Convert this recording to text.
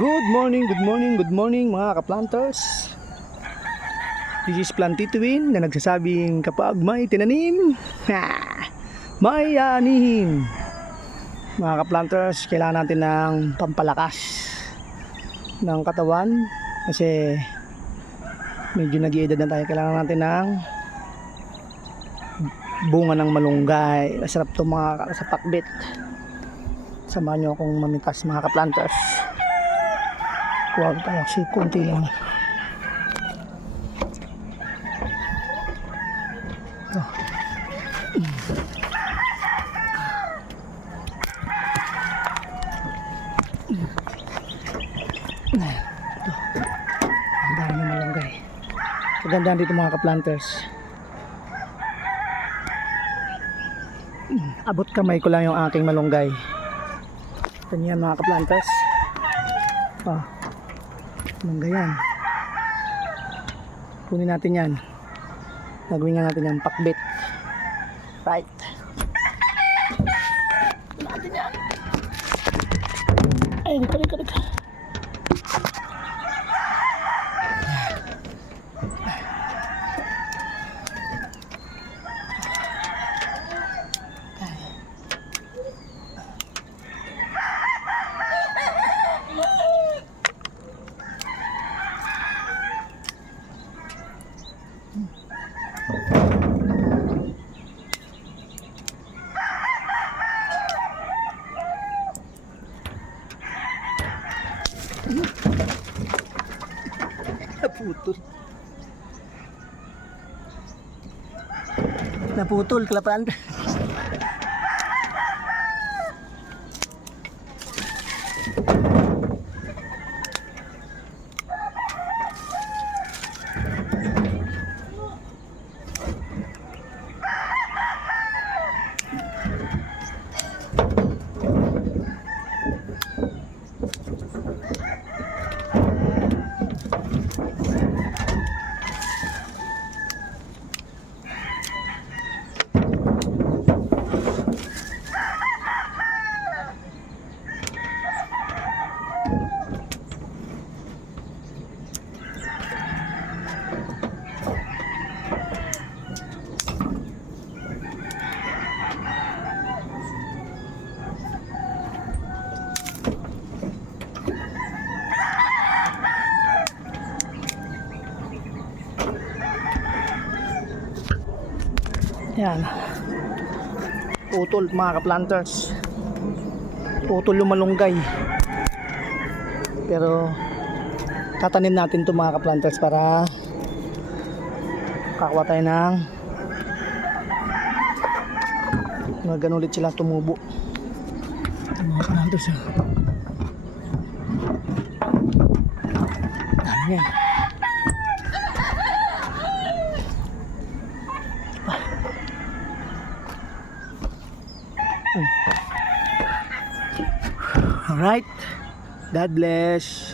Good morning mga ka-planters. This is Plantituin na nagsasabing kapag may tinanim, may anihin. Mga ka-planters, kailangan natin ng pampalakas ng katawan kasi medyo nag-iedad na tayo. Kailangan natin ng bunga ng malunggay. Masarap ito mga sa pakbit. Samahan nyo akong mamitas mga ka-planters. Kuha tayo kasi konti lang. Ito. Ito. Ang dami ng malunggay. Kagandaan dito mga ka-planters. Abot kamay ko lang yung aking malunggay. Ganyan mga ka-planters. Malunggay yan. Kunin natin yan. Gagawin nga natin yung pakbit. Right. Natin yan. Ay, dito. Naputol kelapan. Yan. Putol mga ka-planters. Putol yung malunggay. Pero tatanim natin to mga ka-planters para kakawa tayo ng ganun ulit sila tumubo. Mga ka-planters. Dami yan. Alright, God bless.